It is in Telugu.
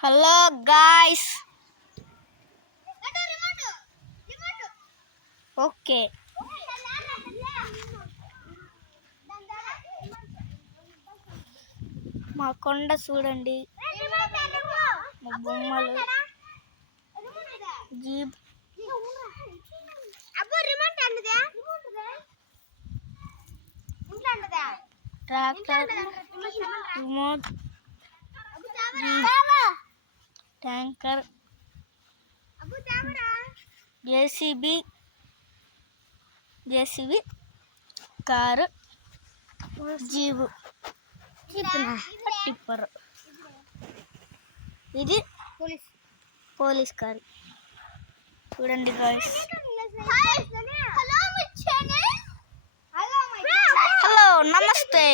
హలో గాయ్స్, ఓకే మా కొండ చూడండి, మా బొమ్మలు, jeep, tractor, remote, tanker, JCB, car, jeep, tipper, ఇది పోలీస్ కారు. చూడండి గాయ్స్. హలో నమస్తే.